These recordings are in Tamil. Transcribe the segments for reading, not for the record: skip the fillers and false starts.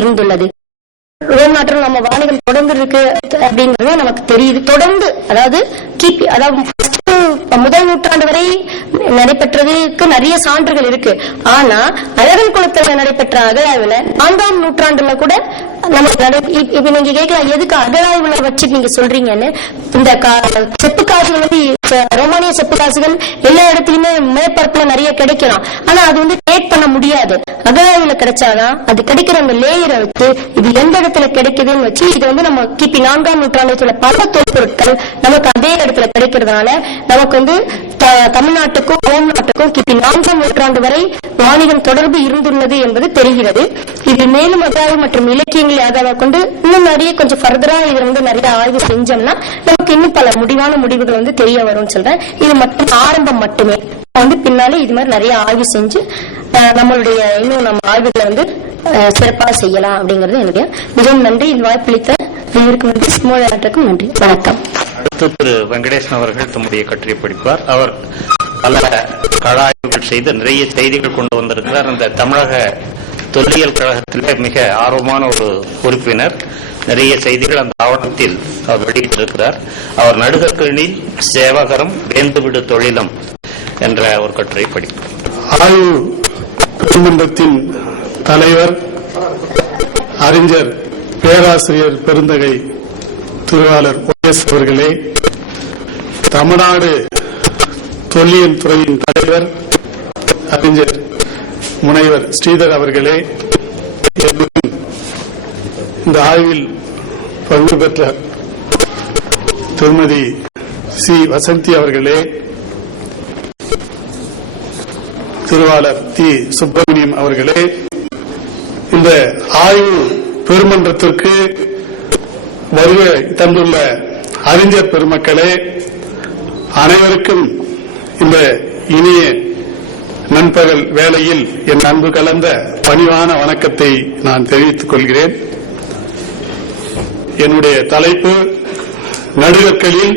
இருந்துள்ளது. ரோம் நாட்டில் நம்ம வாணிகம் தொடர்ந்து இருக்கு அப்படிங்கிறது நமக்கு தெரியுது. தொடர்ந்து அதாவது முதல் நூற்றாண்டு வரை நடைபெற்றதுக்கு நிறைய சான்றுகள் இருக்கு. ஆனா அழகன் குளத்துல நடைபெற்ற அகழாய்வுல 4ஆம் நூற்றாண்டுல கூட இப்ப நீங்க கேட்கலாம், எதுக்கு அகழாய்வுல வச்சு நீங்க சொல்றீங்கன்னு. இந்த செப்பு காசுகள் வந்து ரோமானிய செப்பு காசுகள் எல்லா இடத்துலயுமே மேற்பரப்புல நிறைய கிடைக்கலாம். ஆனா அது வந்து டேட் பண்ண முடியாது. அகழாய்வுல கிடைச்சாதான் அது கிடைக்கிற அந்த லேயரை வச்சு இது எந்த இடத்துல கிடைக்குதுன்னு வச்சு இது வந்து நம்ம கிபி 4ஆம் நூற்றாண்டுல பல தொல்பொருட்கள் நமக்கு அதே இடத்துல கிடைக்கிறதுனால நமக்கு வந்து தமிழ்நாட்டுக்கும் ரோம் நாட்டுக்கும் கிபி 4ஆம் நூற்றாண்டு வரை வாணிகம் தொடர்பு இருந்துள்ளது என்பது தெரிகிறது. இது மேலும் அகழாய்வு மற்றும் இலக்கியங்களை ஆதாரம் கொண்டு இன்னும் நிறைய கொஞ்சம் ஃபர்தரா இது வந்து நிறைய ஆய்வு செஞ்சோம்னா நமக்கு இன்னும் பல முடிவுகள் வந்து தெரிய வரும்னு சொல்றேன். இது மட்டும் ஆரம்பம் மட்டுமே. வந்து பின்னாலே இது மாதிரி நிறைய ஆய்வு செஞ்சு நம்மளுடைய இன்னும் நம்ம ஆய்வுகளை வந்து சிறப்பாக செய்யலாம் அப்படிங்கிறது என்னுடைய மிகவும் நன்றி. இந்த வாய்ப்பளித்த அனைவருக்கும் நன்றி. சிம்மோழாற்றுக்கும் நன்றி. வணக்கம். அடுத்து திரு வெங்கடேசன் அவர்கள் தம்முடைய கட்டுரை படிப்பார். அவர் பல கலாய்வுகள் செய்து நிறைய செய்திகள் கொண்டு வந்திருக்கிறார். அந்த தமிழக தொல்லியல் கழகத்திலே மிக ஆர்வமான ஒரு உறுப்பினர். நிறைய செய்திகள் அந்த ஆவணத்தில் அவர் வெளியிட்டிருக்கிறார். அவர் நடுகர்களில் சேவகரம் வேந்துவிடு தொழிலம் என்ற ஒரு கட்டுரை படிப்பார். ஆய்வு மன்றத்தின் தலைவர் அறிஞர் பேராசிரியர் பெருந்தகை திருவாளர் OS அவர்களே, தமிழ்நாடு தொல்லியல் துறையின் தலைவர் அறிஞர் முனைவர் ஸ்ரீதர் அவர்களே, இந்த ஆய்வில் பங்கு பெற்ற திருமதி சி வசந்தி அவர்களே, திருவாளர் தி சுப்பிரமணியம் அவர்களே, இந்த ஆய்வு பெருமன்றத்திற்கு வருகை தந்துள்ள அறிஞர் பெருமக்களே, அனைவருக்கும் இந்த இனிய நண்பகல் வேளையில் என் அன்பு கலந்த பணிவான வணக்கத்தை நான் தெரிவித்துக் கொள்கிறேன். என்னுடைய தலைப்பு நடுகற்களில்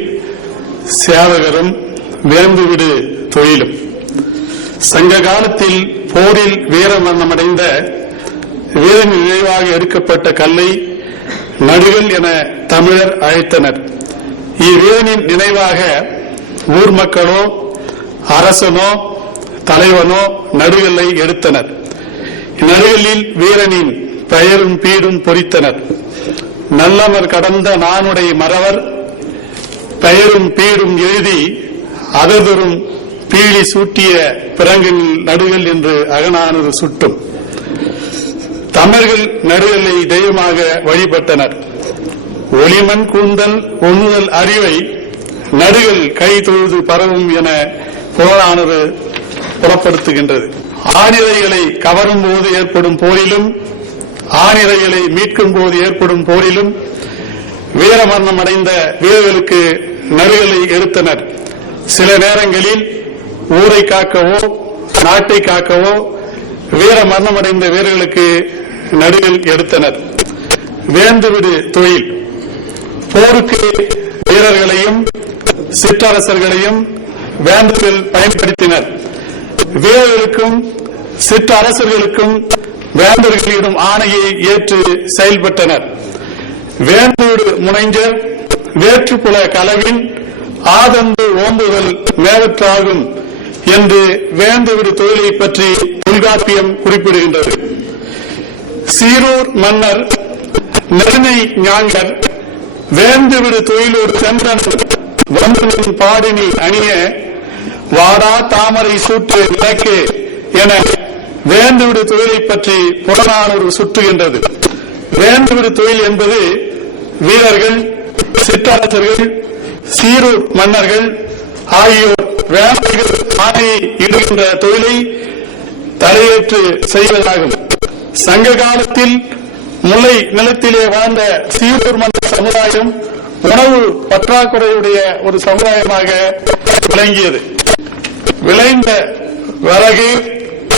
சேவகரும் வேந்துவிடு தொழிலும். சங்க காலத்தில் போரில் வீரமரணமடைந்த வீரன் நினைவாக எடுக்கப்பட்ட கல்லை நடுகள் என தமிழர் அழைத்தனர். இவ்வீரனின் நினைவாக ஊர் மக்களோ அரசனோ தலைவனோ நடுகல்லை எடுத்தனர். இந்நடுகளில் வீரனின் பெயரும் பீடும் பொறித்தனர். நல்லவர் கடந்த நானுடை மறவர் பெயரும் பீடும் எழுதி அததொரும் பீழி சூட்டிய பிறங்கில் நடுகள் என்று அகநானூறு சுட்டும். தமிழர்கள் நடுகல்லை தெய்வமாக வழிபட்டனர். ஒளிமண் கூந்தல் ஒண்ணுதல் அறிவை நடுகள் கை தொழுது பரவும் என புறநானூறு புறப்படுத்துகின்றது. ஆணிரைகளை கவரும் போது ஏற்படும் போரிலும் ஆணிரைகளை மீட்கும் போது ஏற்படும் போரிலும் வீரமரணம் அடைந்த வீரர்களுக்கு நடுகளை எடுத்தனர். சில நேரங்களில் ஊரை காக்கவோ நாட்டை காக்கவோ வீரமரணம் அடைந்த வீரர்களுக்கு நடுகள் எடுத்தனர். வேந்துவிடு தொழில் போருக்கு வீரர்களையும் சிற்றரசர்களையும் வேந்துகள் பயன்படுத்தினர். வீரர்களுக்கும் சிற்றரசர்களுக்கும் வேந்தர்களிடம் ஆணையை ஏற்று செயல்பட்டனர். வேந்துவிடு முனைஞ்சர் வேற்றுப்புல கலவின் ஆதந்து ஓம்புதல் மேவற்றாகும் என்று வேந்துவிடு தொழிலை பற்றி தொல்காப்பியம் குறிப்பிடுகின்றது. சீரூர் மன்னர் நெருணை ஞாங்கர் வேந்துவிடு தொழிலூர் சென்றன் வந்தனின் பாடினில் அணிய வாடா தாமரை சூட்டு விளக்கு என வேந்துவிடு தொழிலை பற்றி புறநானூறு சுட்டுகின்றது. வேந்துவிடு தொழில் என்பது வீரர்கள், சிற்றரசர்கள், சீரூர் மன்னர்கள் ஆகியோர் வேந்தர்கள் ஆணையை இடுகின்ற தொழிலை தலையேற்று செய்வதாகும். சங்க காலத்தில் முல்லை நிலத்திலே வாழ்ந்த சீரூர் மன்னர் சமுதாயம் உணவு பற்றாக்குறையுடைய ஒரு சமுதாயமாக விளங்கியது. விளைந்த வரகு,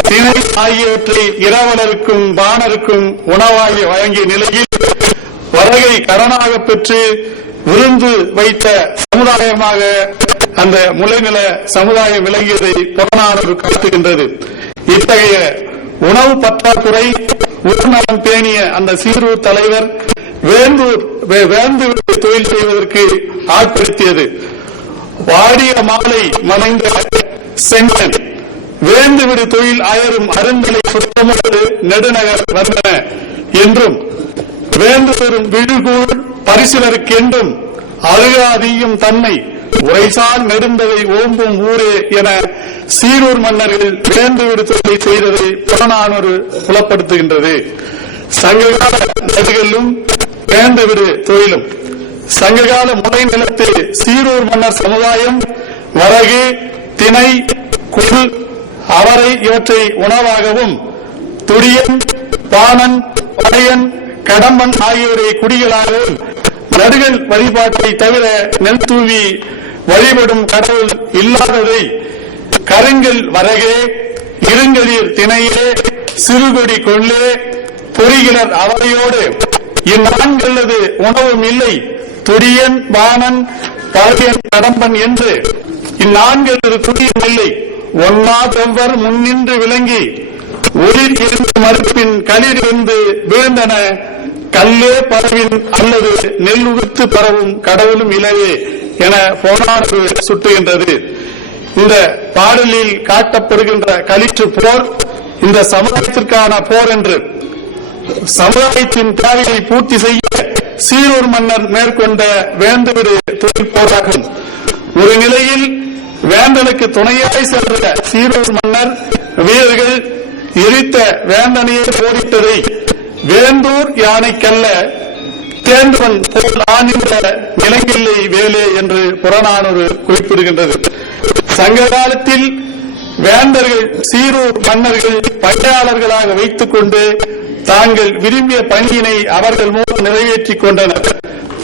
திணை ஆகியவற்றை இரவலருக்கும் பாணருக்கும் உணவாக வழங்கிய நிலையில் வரகை கடனாக பெற்று விருந்து வைத்த சமுதாயமாக அந்த முல்லைநில சமுதாயம் விளங்கியதை புறநானூறு காட்டுகின்றது. இத்தகைய உணவு பற்றாக்குறை உடல்நலம் பேணிய அந்த சீரூர் தலைவர் வேந்து தொழில் செய்வதற்கு ஆட்படுத்தியது. வாடிய மாலை மறைந்த செங்கன் வேந்து விடு தொழில் அயரும் அருந்தலை சுத்தமோடு நெடுநகர் வந்தன என்றும் வேந்து பெறும் விழுகூர் பரிசிலருக்கென்றும் அழுகாதியும் தன்னை உரைசால் நெடுந்ததை ஓம்பும் ஊரே என சீரூர் மன்னர்கள் வேந்து விடு தொழிலை செய்ததை புறநானூறு புலப்படுத்துகின்றது. சங்ககால நதிகளும் வேந்து விடு தொழிலும் சங்ககால முளை நிலத்து சீரூர் மன்னர் சமுதாயம் வரகு, திணை, குள், அவரை இவற்றை உணவாகவும் துடியன், பாணன், படையன், கடம்பன் ஆகியோரை குடிகளாகவும் நடுகள் வழிபாட்டை தவிர நெல் தூவி வழிபடும் கடவுள் இல்லாததை கருங்கல் வரகே, இருங்கதிர் திணையே, சிறுகொடி கொள்ளே, பொறிகிலர் அவரையோடு இந்நான்கல்லது உணவும் இல்லை துடியன், பாணன், படையன், கடம்பன் என்று இந்நான்கல்லது துடியும் இல்லை ஒன்னா தொவ்வர் முன்னின்று விளங்கி ஒளிர் இருந்து மறுப்பின் களிரிருந்து வீழ்ந்தன கல்லே பரவின் அல்லது நெல் உகுத்து பரவும் கடவுளும் இலவே என போனாறு சுட்டுகின்றது. இந்த பாடலில் காட்டப்படுகின்ற களிற்று போர் இந்த சமுதாயத்திற்கான போர் என்று சமுதாயத்தின் தேவையை பூர்த்தி செய்ய சீரூர் மன்னர் மேற்கொண்ட வேந்துவிடு தொழில் போராகும். ஒரு நிலையில் வேந்தனுக்கு துணையாய் சென்ற சீரூர் மன்னர் வீரர்கள் எரித்த வேந்தனையை போரிட்டதை வேந்தூர் யானைக்கல்ல தேர்ந்தவன் போல் ஆனின்ற நிலங்கில்லை வேலே என்று புறநானூறு குறிப்பிடுகின்றது. சங்க காலத்தில் வேந்தர்கள் சீரூர் மன்னர்கள் பணியாளர்களாக வைத்துக் கொண்டு தாங்கள் விரும்பிய பணியினை அவர்கள் மூலம் நிறைவேற்றிக் கொண்டனர்.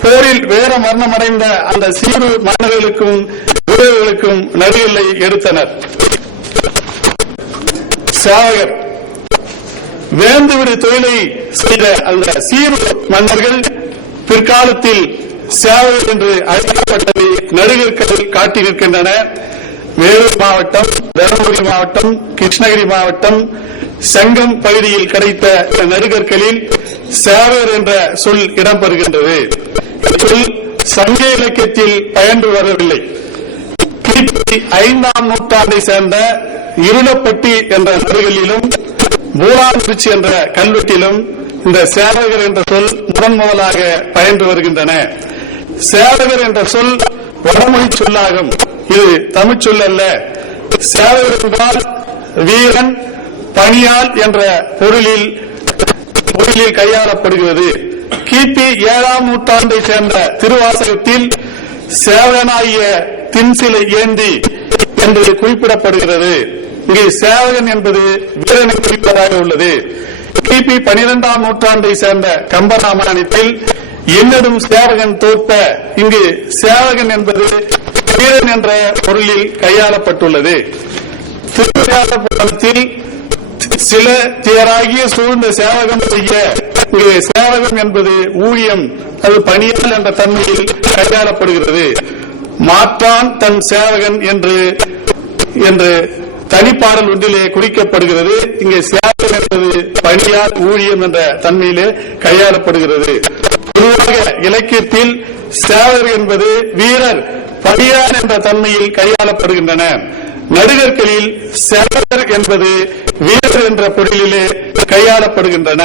போரில் வீர மரணமடைந்த அந்த சீரூர் மன்னர்களுக்கும் வீரர்களுக்கும் நடுநிலை எடுத்தனர். சேவகர் வேந்துவிடு தொழிலை செய்த அந்த சீரூர் மன்னர்கள் பிற்காலத்தில் சேவகர் என்று அழைக்கப்பட்டதை நடுகற்கள் காட்டி நிற்கின்றன. வேலூர் மாவட்டம், தருமபுரி மாவட்டம், கிருஷ்ணகிரி மாவட்டம், சங்கம் பகுதியில் கிடைத்த நடுகற்களில் சேவகர் என்ற சொல் இடம்பெறுகின்றது. சொல் சங்க இலக்கியத்தில் பயின்று வரவில்லை. கிபி 5ஆம் நூற்றாண்டை சேர்ந்த இருளப்பட்டி என்ற நடுகளிலும் மூலாங்குறிச்சி என்ற கல்வெட்டிலும் இந்த சேவகர் என்ற சொல் முதன்முதலாக பயின்று வருகின்றன. சேவகர் என்ற சொல் வடமொழி சொல்லாகும். இது தமிழ் சொல் அல்ல. சேவகர் என்றால் வீரன், பணியாள் என்ற பொருளில் கையாளப்படுகிறது. கிபி 7ஆம் நூற்றாண்டை சேர்ந்த திருவாசகத்தில் சேவகனாகிய தின்சிலை ஏந்தி என்று குறிப்பிடப்படுகிறது. இங்கே சேவகன் என்பது வீரனை குறிப்பதாக உள்ளது. கிபி 12ஆம் நூற்றாண்டை சேர்ந்த கம்பராமாயணத்தில் என்னடும் சேவகன் தோற்ப இங்கு சேவகன் என்பது வீரன் என்ற பொருளில் கையாளப்பட்டுள்ளது. திருவிழாத்தில் சில தேராகிய சூழ்ந்த சேவகம் செய்ய இங்கே சேவகம் என்பது ஊழியம், அது பணியாள் என்ற தன்மையில் கையாளப்படுகிறது. மாற்றான் தன் சேவகன் என்று தனிப்பாடல் ஒன்றிலே குறிக்கப்படுகிறது. இங்கே சேவகன் என்பது பணியாள், ஊழியம் என்ற தன்மையிலே கையாளப்படுகிறது. பொதுவாக இலக்கியத்தில் சேவகர் என்பது வீரர், பணியாள் என்ற தன்மையில் கையாளப்படுகின்றன. நடுகற்களில் சேவகர் என்பது வீரர் என்ற பொருளிலே கையாளப்படுகின்றன.